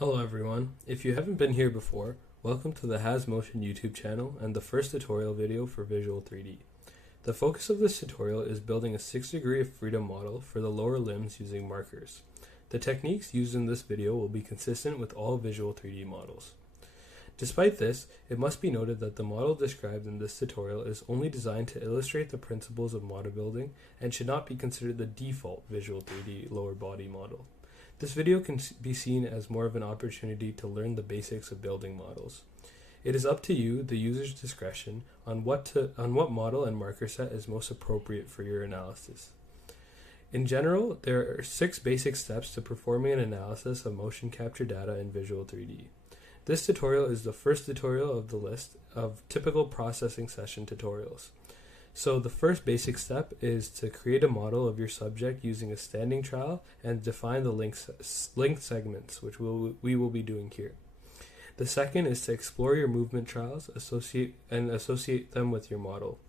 Hello everyone. If you haven't been here before, welcome to the HasMotion YouTube channel and the first tutorial video for Visual 3D. The focus of this tutorial is building a 6 degree of freedom model for the lower limbs using markers. The techniques used in this video will be consistent with all Visual 3D models. Despite this, it must be noted that the model described in this tutorial is only designed to illustrate the principles of model building and should not be considered the default Visual 3D lower body model. This video can be seen as more of an opportunity to learn the basics of building models. It is up to you, the user's discretion, on what model and marker set is most appropriate for your analysis. In general, there are 6 basic steps to performing an analysis of motion capture data in Visual 3D. This tutorial is the first tutorial of the list of typical processing session tutorials. So the first basic step is to create a model of your subject using a standing trowel and define the length segments, which we will be doing here. The second is to explore your movement trowels, associate them with your model.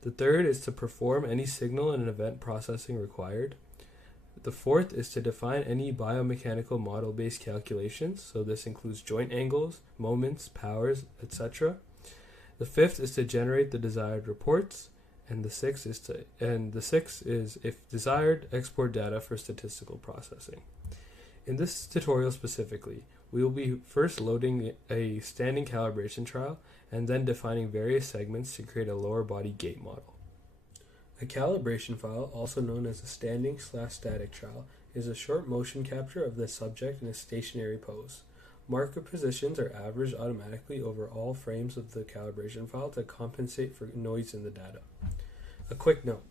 The third is to perform any signal and event processing required. The fourth is to define any biomechanical model-based calculations, so this includes joint angles, moments, powers, etc. The fifth is to generate the desired reports, and the sixth is, if desired, export data for statistical processing. In this tutorial specifically, we will be first loading a standing calibration trowel and then defining various segments to create a lower body gait model. A calibration file, also known as a standing/static trowel, is a short motion capture of the subject in a stationary pose. Marker positions are averaged automatically over all frames of the calibration file to compensate for noise in the data. A quick note: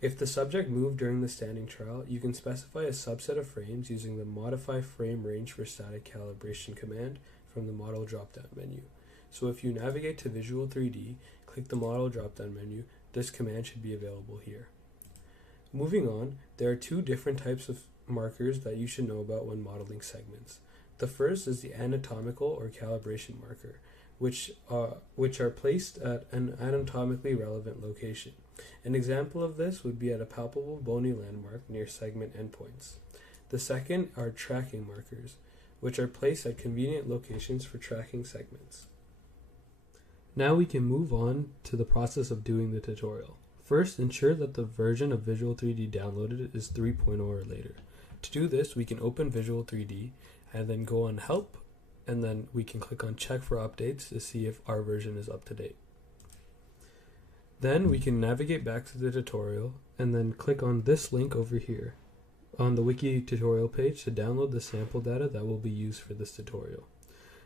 if the subject moved during the standing trowel, you can specify a subset of frames using the Modify Frame Range for Static Calibration command from the Model drop-down menu. So if you navigate to Visual 3D, click the Model drop-down menu, this command should be available here. Moving on, there are 2 different types of markers that you should know about when modeling segments. The first is the anatomical or calibration marker, which are placed at an anatomically relevant location. An example of this would be at a palpable bony landmark near segment endpoints. The second are tracking markers, which are placed at convenient locations for tracking segments. Now we can move on to the process of doing the tutorial. First, ensure that the version of Visual 3D downloaded is 3.0 or later. To do this, we can open Visual 3D and then go on Help, and then we can click on Check for Updates to see if our version is up to date. Then we can navigate back to the tutorial and then click on this link over here on the wiki tutorial page to download the sample data that will be used for this tutorial.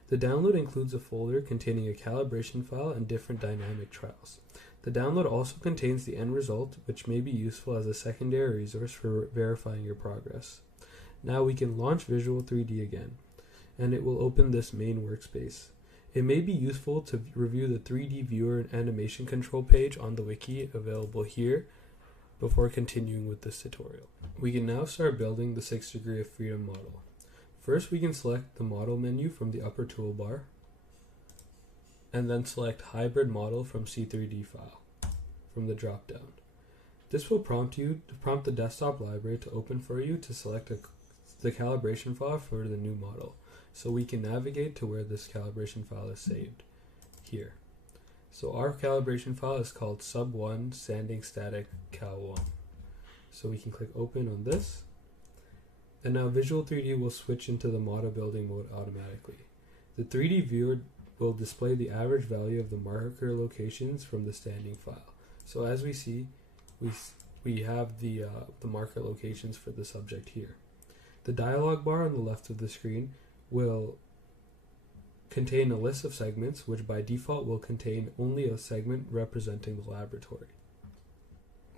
The download includes a folder containing a calibration file and different dynamic trials. The download also contains the end result, which may be useful as a secondary resource for verifying your progress. Now we can launch Visual 3D again, and it will open this main workspace. It may be useful to review the 3D viewer and animation control page on the wiki available here before continuing with this tutorial. We can now start building the 6 degree of freedom model. First, we can select the model menu from the upper toolbar, and then select hybrid model from C3D file from the drop-down. This will prompt the desktop library to open for you to select the calibration file for the new model. So we can navigate to where this calibration file is saved, here. So our calibration file is called sub1 standing static cal1. So we can click open on this, and now Visual 3D will switch into the model building mode automatically. The 3D viewer will display the average value of the marker locations from the standing file. So as we see, we have the marker locations for the subject here. The dialog bar on the left of the screen will contain a list of segments, which by default will contain only a segment representing the laboratory.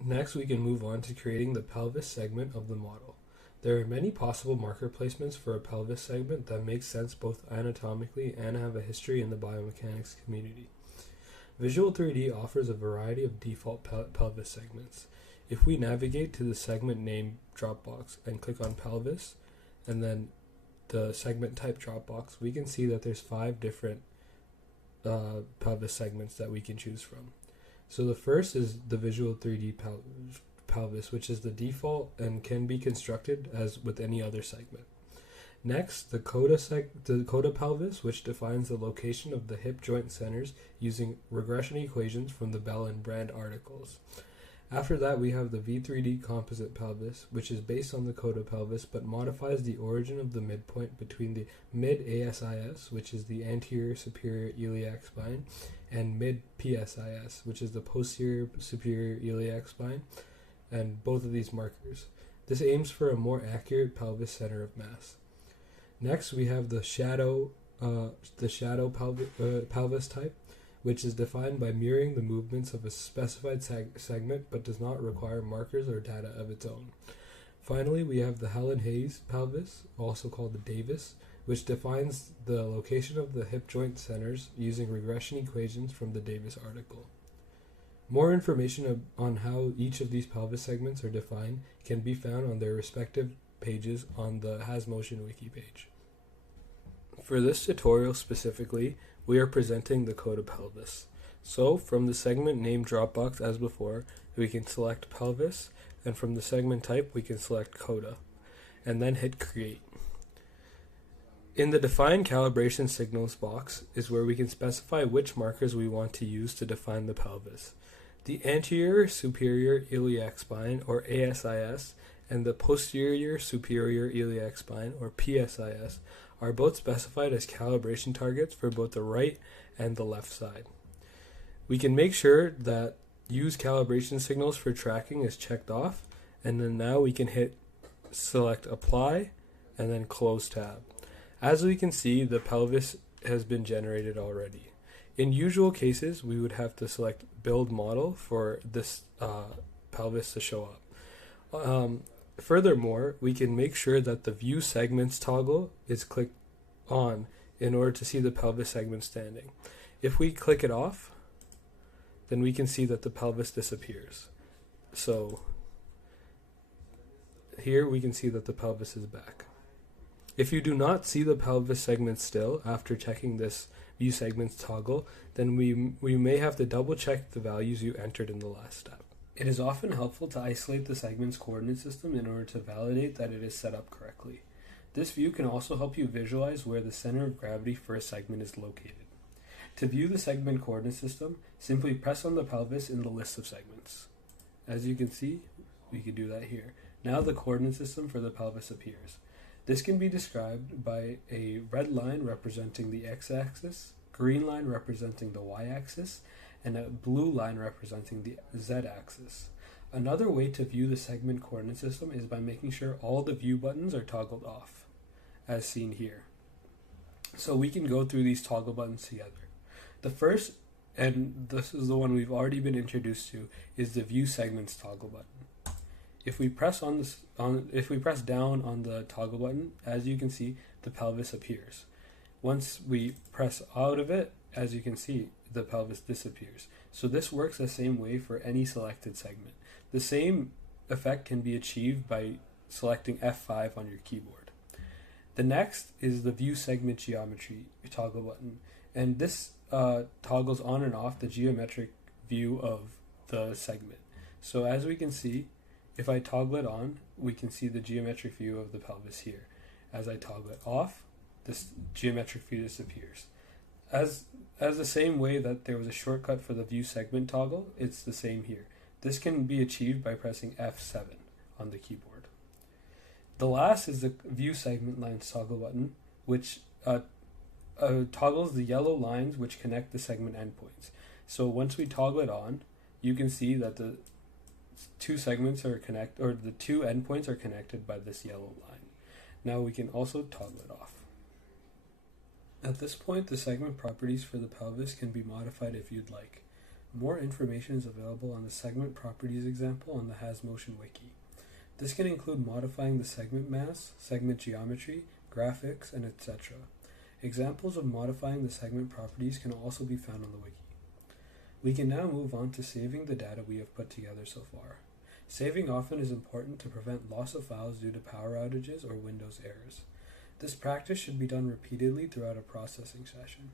Next, we can move on to creating the pelvis segment of the model. There are many possible marker placements for a pelvis segment that make sense both anatomically and have a history in the biomechanics community. Visual 3D offers a variety of default pelvis segments. If we navigate to the segment name dropbox and click on pelvis, and then the segment type dropbox, we can see that there's 5 different pelvis segments that we can choose from. So the first is the Visual 3D pelvis, which is the default and can be constructed as with any other segment. Next, the coda pelvis, which defines the location of the hip joint centers using regression equations from the Bell and Brand articles. After that, we have the V3D composite pelvis, which is based on the coda pelvis but modifies the origin of the midpoint between the mid-ASIS, which is the anterior superior iliac spine, and mid-PSIS, which is the posterior superior iliac spine, and both of these markers. This aims for a more accurate pelvis center of mass. Next, we have the shadow pelvis type, which is defined by mirroring the movements of a specified segment but does not require markers or data of its own. Finally, we have the Helen-Hayes pelvis, also called the Davis, which defines the location of the hip joint centers using regression equations from the Davis article. More information on how each of these pelvis segments are defined can be found on their respective pages on the HasMotion wiki page. For this tutorial specifically, we are presenting the coda pelvis. So, from the segment name dropbox as before, we can select pelvis, and from the segment type, we can select coda, and then hit create. In the define calibration signals box is where we can specify which markers we want to use to define the pelvis. The anterior superior iliac spine, or ASIS, and the posterior superior iliac spine, or PSIS, are both specified as calibration targets for both the right and the left side. We can make sure that use calibration signals for tracking is checked off, and then now we can hit select apply and then close tab. As we can see, the pelvis has been generated already. In usual cases, we would have to select build model for this pelvis to show up. Furthermore, we can make sure that the view segments toggle is clicked on in order to see the pelvis segment standing. If we click it off, then we can see that the pelvis disappears. So here we can see that the pelvis is back. If you do not see the pelvis segment still after checking this view segments toggle, then we may have to double check the values you entered in the last step. It is often helpful to isolate the segment's coordinate system in order to validate that it is set up correctly. This view can also help you visualize where the center of gravity for a segment is located. To view the segment coordinate system, simply press on the pelvis in the list of segments. As you can see, we can do that here. Now the coordinate system for the pelvis appears. This can be described by a red line representing the x-axis, green line representing the y-axis, and a blue line representing the z-axis. Another way to view the segment coordinate system is by making sure all the view buttons are toggled off, as seen here. So we can go through these toggle buttons together. The first, and this is the one we've already been introduced to, is the view segments toggle button. If we press down on the toggle button, as you can see, the pelvis appears. Once we press out of it, as you can see, the pelvis disappears. So this works the same way for any selected segment. The same effect can be achieved by selecting F5 on your keyboard. The next is the view segment geometry toggle button, and this toggles on and off the geometric view of the segment. So as we can see, if I toggle it on, we can see the geometric view of the pelvis here. As I toggle it off, this geometric view disappears. As the same way that there was a shortcut for the view segment toggle, it's the same here. This can be achieved by pressing F7 on the keyboard. The last is the view segment lines toggle button, which toggles the yellow lines which connect the segment endpoints. So once we toggle it on, you can see that the two segments are the two endpoints are connected by this yellow line. Now we can also toggle it off. At this point, the segment properties for the pelvis can be modified if you'd like. More information is available on the segment properties example on the HasMotion wiki. This can include modifying the segment mass, segment geometry, graphics, and etc. Examples of modifying the segment properties can also be found on the wiki. We can now move on to saving the data we have put together so far. Saving often is important to prevent loss of files due to power outages or Windows errors. This practice should be done repeatedly throughout a processing session.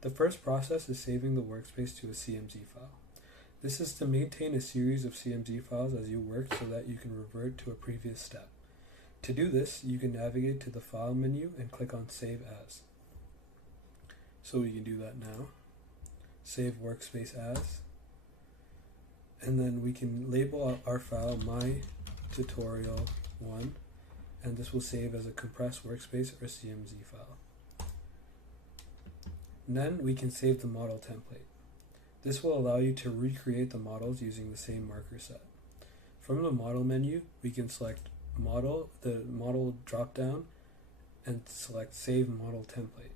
The first process is saving the workspace to a CMZ file. This is to maintain a series of CMZ files as you work so that you can revert to a previous step. To do this, you can navigate to the File menu and click on Save As. So we can do that now. Save workspace as. And then we can label our file My Tutorial 1, and this will save as a compressed workspace or CMZ file. And then we can save the model template. This will allow you to recreate the models using the same marker set. From the model menu, we can select model, the model drop down, and select Save Model Template.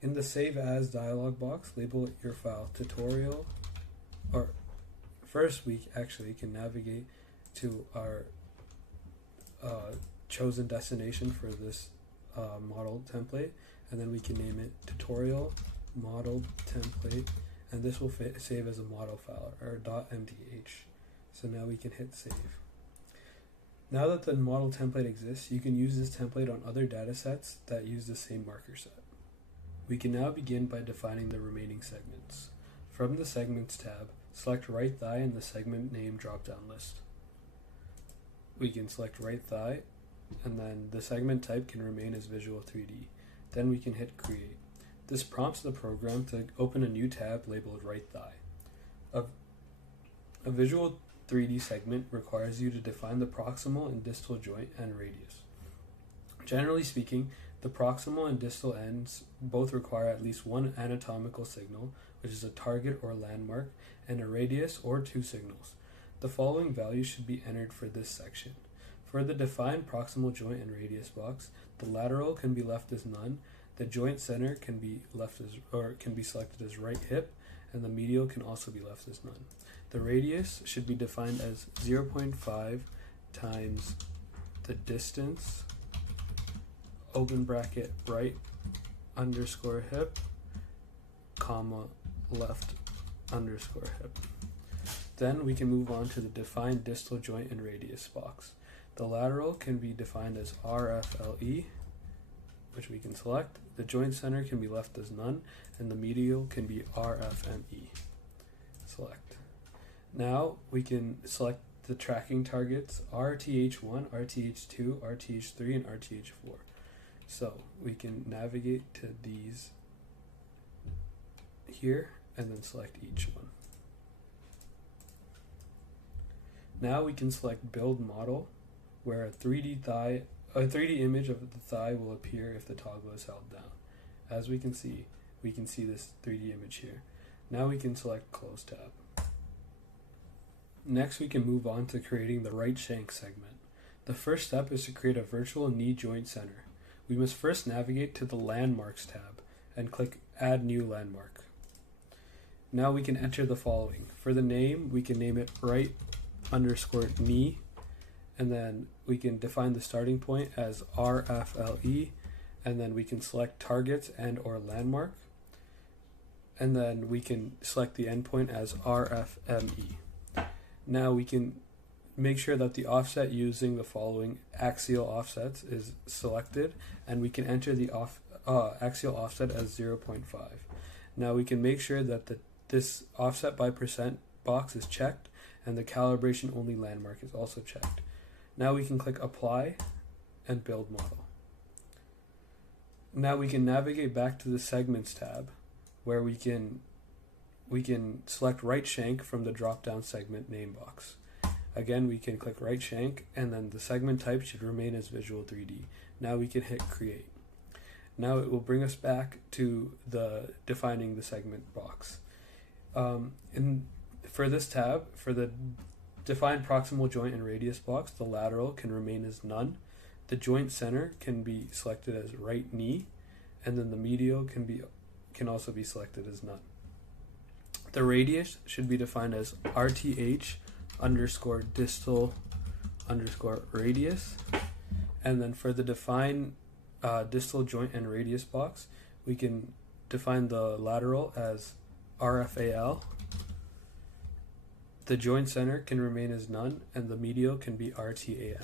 In the Save As dialog box, label your file tutorial, or first we actually can navigate to our chosen destination for this model template, and then we can name it tutorial model template, and this will save as a model file or .mdh. So now we can hit save. Now that the model template exists, you can use this template on other datasets that use the same marker set. We can now begin by defining the remaining segments. From the Segments tab, select right thigh in the segment name drop-down list. We can select right thigh, and then the segment type can remain as Visual 3D. Then we can hit Create. This prompts the program to open a new tab labeled right thigh. A Visual 3D segment requires you to define the proximal and distal joint and radius. Generally speaking, the proximal and distal ends both require at least one anatomical signal, which is a target or landmark, and a radius or two signals. The following values should be entered for this section. For the defined proximal joint and radius box, the lateral can be left as none, the joint center can be selected as right hip, and the medial can also be left as none. The radius should be defined as 0.5 times the distance, open bracket, right underscore hip, comma, left underscore hip. Then we can move on to the defined distal joint and radius box. The lateral can be defined as RFLE, which we can select. The joint center can be left as none, and the medial can be RFME. Select. Now we can select the tracking targets RTH1, RTH2, RTH3, and RTH4. So we can navigate to these here and then select each one. Now we can select Build Model, where a 3D image of the thigh will appear if the toggle is held down. As we can see this 3D image here. Now we can select Close tab. Next, we can move on to creating the right shank segment. The first step is to create a virtual knee joint center. We must first navigate to the Landmarks tab and click Add New Landmark. Now we can enter the following. For the name, we can name it right underscore knee, and then we can define the starting point as RFLE, and then we can select targets and or landmark, and then we can select the endpoint as RFME. Now we can make sure that the offset using the following axial offsets is selected, and we can enter the axial offset as 0.5. Now we can make sure that this offset by percent box is checked, and the calibration only landmark is also checked. Now we can click Apply and Build Model. Now we can navigate back to the Segments tab, where we can select right shank from the drop-down segment name box. Again, we can click right shank, and then the segment type should remain as Visual 3D. Now we can hit Create. Now it will bring us back to the defining the segment box. For this tab, for the define proximal joint and radius box, the lateral can remain as none. The joint center can be selected as right knee, and then the medial can also be selected as none. The radius should be defined as RTH underscore distal underscore radius, and then for the define distal joint and radius box, we can define the lateral as RFAL. The joint center can remain as none, and the medial can be RTAM.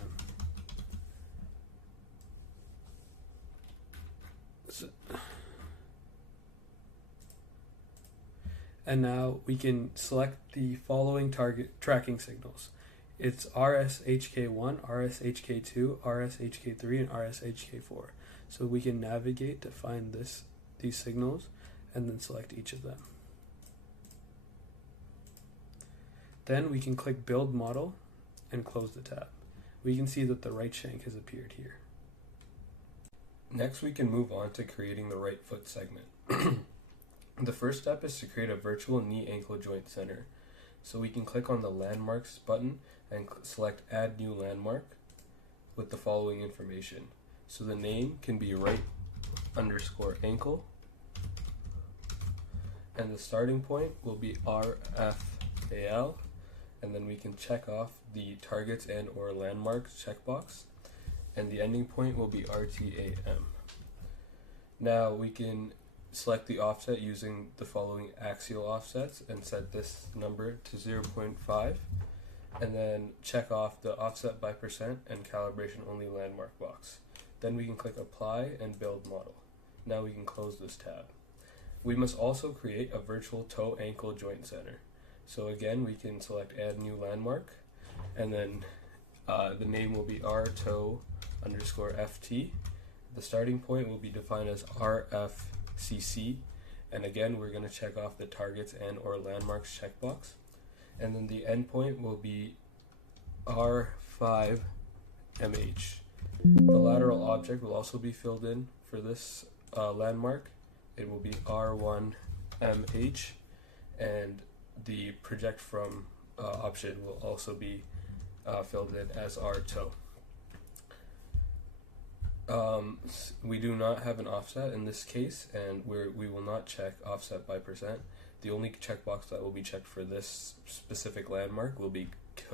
And now we can select the following target tracking signals. It's RSHK1, RSHK2, RSHK3, and RSHK4. So we can navigate to find these signals and then select each of them. Then we can click Build Model and close the tab. We can see that the right shank has appeared here. Next, we can move on to creating the right foot segment. The first step is to create a virtual knee ankle joint center. So we can click on the Landmarks button and select Add New Landmark with the following information. So the name can be right_ankle, and the starting point will be RFAL, and then we can check off the targets and or landmarks checkbox, and the ending point will be RTAM. Now we can select the offset using the following axial offsets and set this number to 0.5, and then check off the offset by percent and calibration only landmark box. Then we can click Apply and Build Model. Now we can close this tab. We must also create a virtual toe ankle joint center. So again, we can select Add New Landmark, and then the name will be RTOE_FT. The starting point will be defined as RFCC, and again we're going to check off the targets and or landmarks checkbox, and then the endpoint will be R5MH. The lateral object will also be filled in for this landmark. It will be R1MH, and the project from option will also be filled in as RTOE. We do not have an offset in this case, and we will not check offset by percent. The only checkbox that will be checked for this specific landmark will be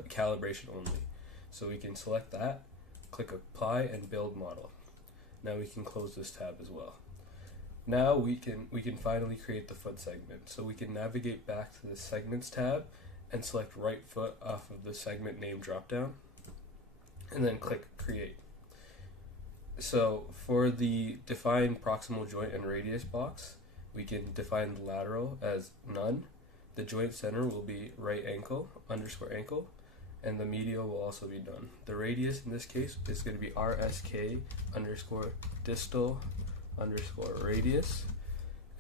calibration only. So we can select that, click Apply and Build Model. Now we can close this tab as well. Now we can finally create the foot segment. So we can navigate back to the Segments tab and select right foot off of the segment name dropdown, and then click Create. So for the define proximal joint and radius box, we can define the lateral as none. The joint center will be right_ankle, and the medial will also be none. The radius in this case is going to be RSK_distal_radius.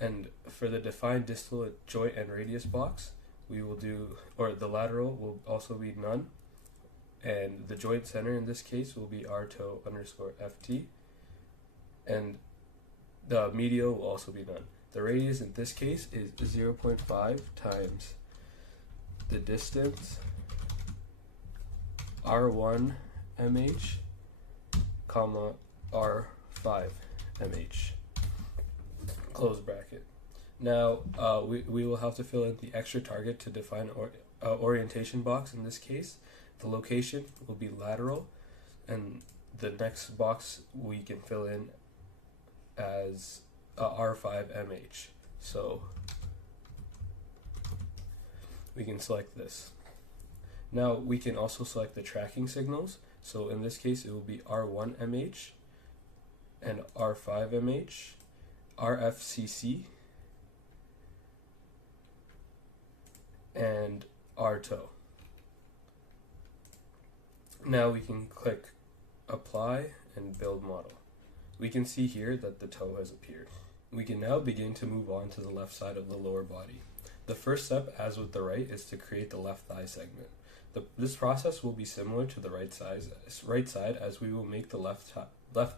And for the define distal joint and radius box, we will do, or the lateral will also be none, and the joint center in this case will be RTOE_FT, and the medial will also be none. The radius in this case is 0.5 times the distance R1MH, comma R5MH, close bracket. Now we will have to fill in the extra target to define orientation box. In this case, the location will be lateral, and the next box we can fill in as R5MH. So we can select this. Now we can also select the tracking signals. So in this case, it will be R1MH and R5MH, RFCC, and RTOE. Now we can click Apply and Build Model. We can see here that the toe has appeared. We can now begin to move on to the left side of the lower body. The first step, as with the right, is to create the left thigh segment. This process will be similar to the right side, as we will make the left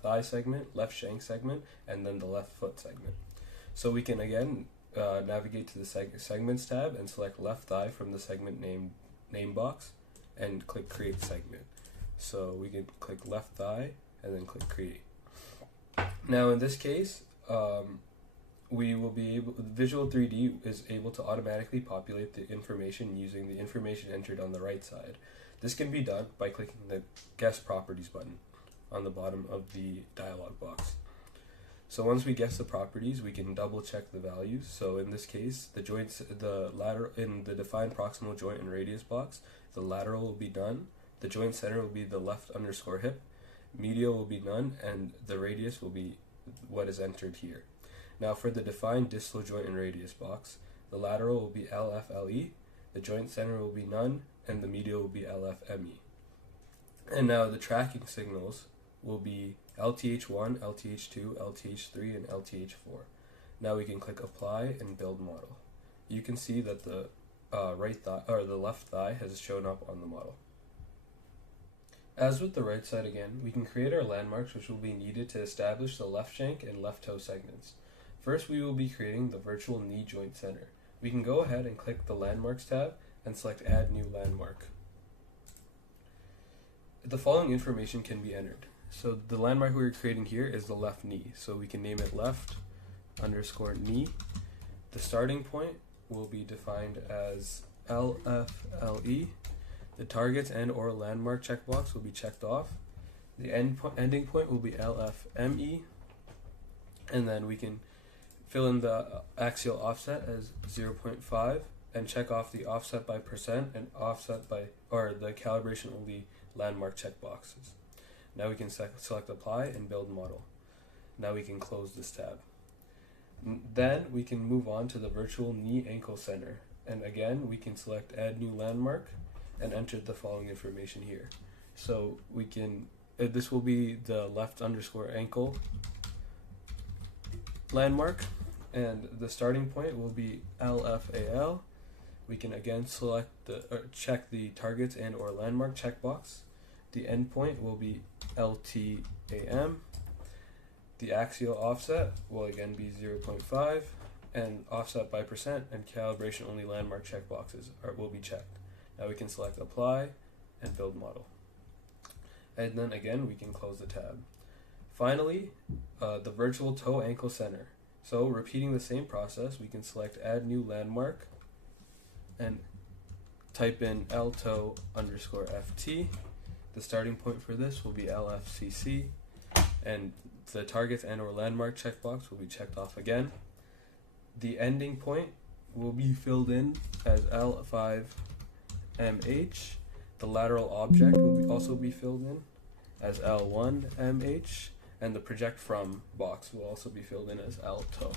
thigh segment, left shank segment, and then the left foot segment. So we can again navigate to the Segments tab and select left thigh from the segment name box and click Create Segment. So we can click left thigh and then click Create. Now in this case, we will be able, Visual 3D is able to automatically populate the information using the information entered on the right side. This can be done by clicking the Guess Properties button on the bottom of the dialog box. So once we guess the properties, we can double check the values. So in this case, the lateral in the define proximal joint and radius box, the lateral will be none, the joint center will be the left_hip, medial will be none, and the radius will be what is entered here. Now for the define distal joint and radius box, the lateral will be LFLE, the joint center will be none, and the medial will be LFME. And now the tracking signals will be LTH1, LTH2, LTH3, and LTH4. Now we can click apply and build model. You can see that the right thigh or the left thigh has shown up on the model. As with the right side again, we can create our landmarks which will be needed to establish the left shank and left toe segments. First, we will be creating the virtual knee joint center. We can go ahead and click the landmarks tab and select add new landmark. The following information can be entered. So the landmark we're creating here is the left knee. So we can name it left_knee. The starting point will be defined as LFLE. The targets and or landmark checkbox will be checked off. The ending point will be LFME. And then we can fill in the axial offset as 0.5 and check off the offset by percent and offset by, or the calibration only landmark checkboxes. Now we can select apply and build model. Now we can close this tab. Then we can move on to the virtual knee ankle center. And again, we can select add new landmark and enter the following information here. So we can, this will be the left_ankle landmark, and the starting point will be LFAL. We can again select check the targets and or landmark checkbox. The endpoint will be LTAM. The axial offset will again be 0.5, and offset by percent and calibration only landmark checkboxes will be checked. Now we can select apply and build model. And then again we can close the tab. Finally, the virtual toe ankle center. So repeating the same process, we can select add new landmark and type in LTOE_FT. The starting point for this will be LFCC, and the targets and or landmark checkbox will be checked off again. The ending point will be filled in as L5MH. The lateral object will also be filled in as L1MH, and the project from box will also be filled in as LTO.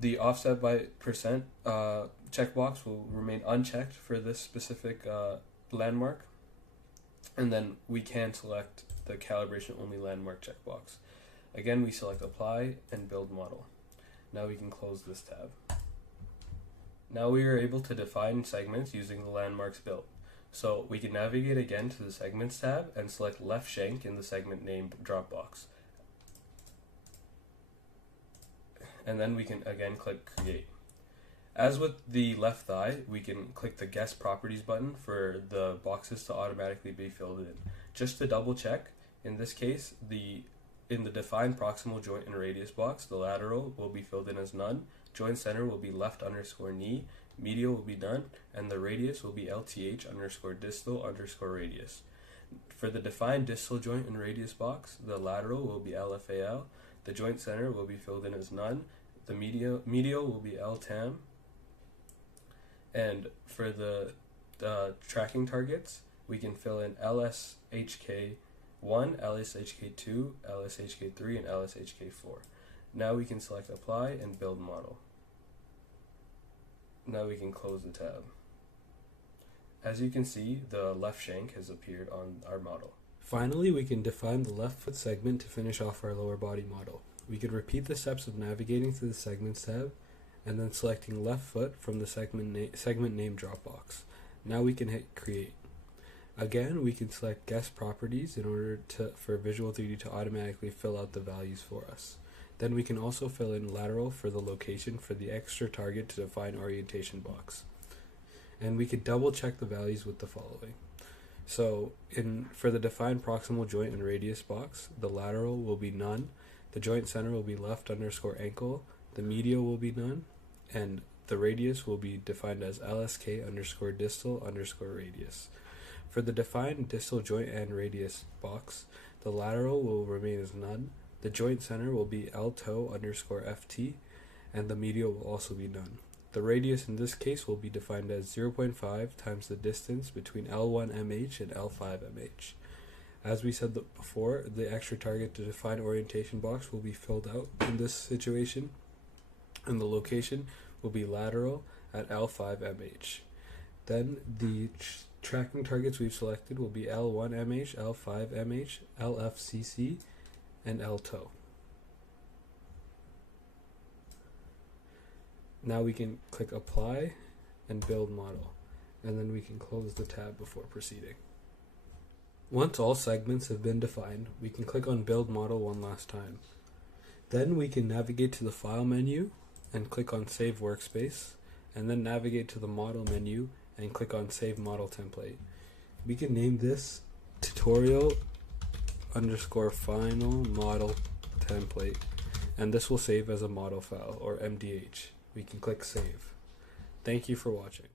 The offset by percent checkbox will remain unchecked for this specific landmark, and then we can select the calibration only landmark checkbox. Again, we select apply and build model. Now we can close this tab. Now we are able to define segments using the landmarks built. So we can navigate again to the segments tab and select left shank in the segment name drop box. And then we can again click create. As with the left thigh, we can click the guest properties button for the boxes to automatically be filled in. Just to double check, in this case, in the defined proximal joint and radius box, the lateral will be filled in as none, joint center will be left_knee, medial will be none, and the radius will be LTH_distal_radius. For the defined distal joint and radius box, the lateral will be LFAL, the joint center will be filled in as none, the medial will be LTAM, and for the tracking targets, we can fill in LSHK1, LSHK2, LSHK3, and LSHK4. Now we can select apply and build model. Now we can close the tab. As you can see, the left shank has appeared on our model. Finally, we can define the left foot segment to finish off our lower body model. We can repeat the steps of navigating to the segments tab and then selecting left foot from the segment name drop box. Now we can hit create. Again, we can select guest properties in order for Visual 3D to automatically fill out the values for us. Then we can also fill in lateral for the location for the extra target to define orientation box. And we could double check the values with the following. So for the defined proximal joint and radius box, the lateral will be none, the joint center will be left_ankle, the medial will be none, and the radius will be defined as LSK_distal_radius. For the defined distal joint and radius box, the lateral will remain as none, the joint center will be LTO_FT, and the medial will also be none. The radius in this case will be defined as 0.5 times the distance between L1MH and L5MH. As we said before, the extra target to define orientation box will be filled out in this situation, and the location will be lateral at L5MH. Then the tracking targets we've selected will be L1MH, L5MH, LFCC, and LTOW. Now we can click Apply and Build Model, and then we can close the tab before proceeding. Once all segments have been defined, we can click on Build Model one last time. Then we can navigate to the File menu and click on Save Workspace, and then navigate to the Model menu and click on Save Model Template. We can name this tutorial _ final model template, and this will save as a model file or MDH. We can click Save. Thank you for watching.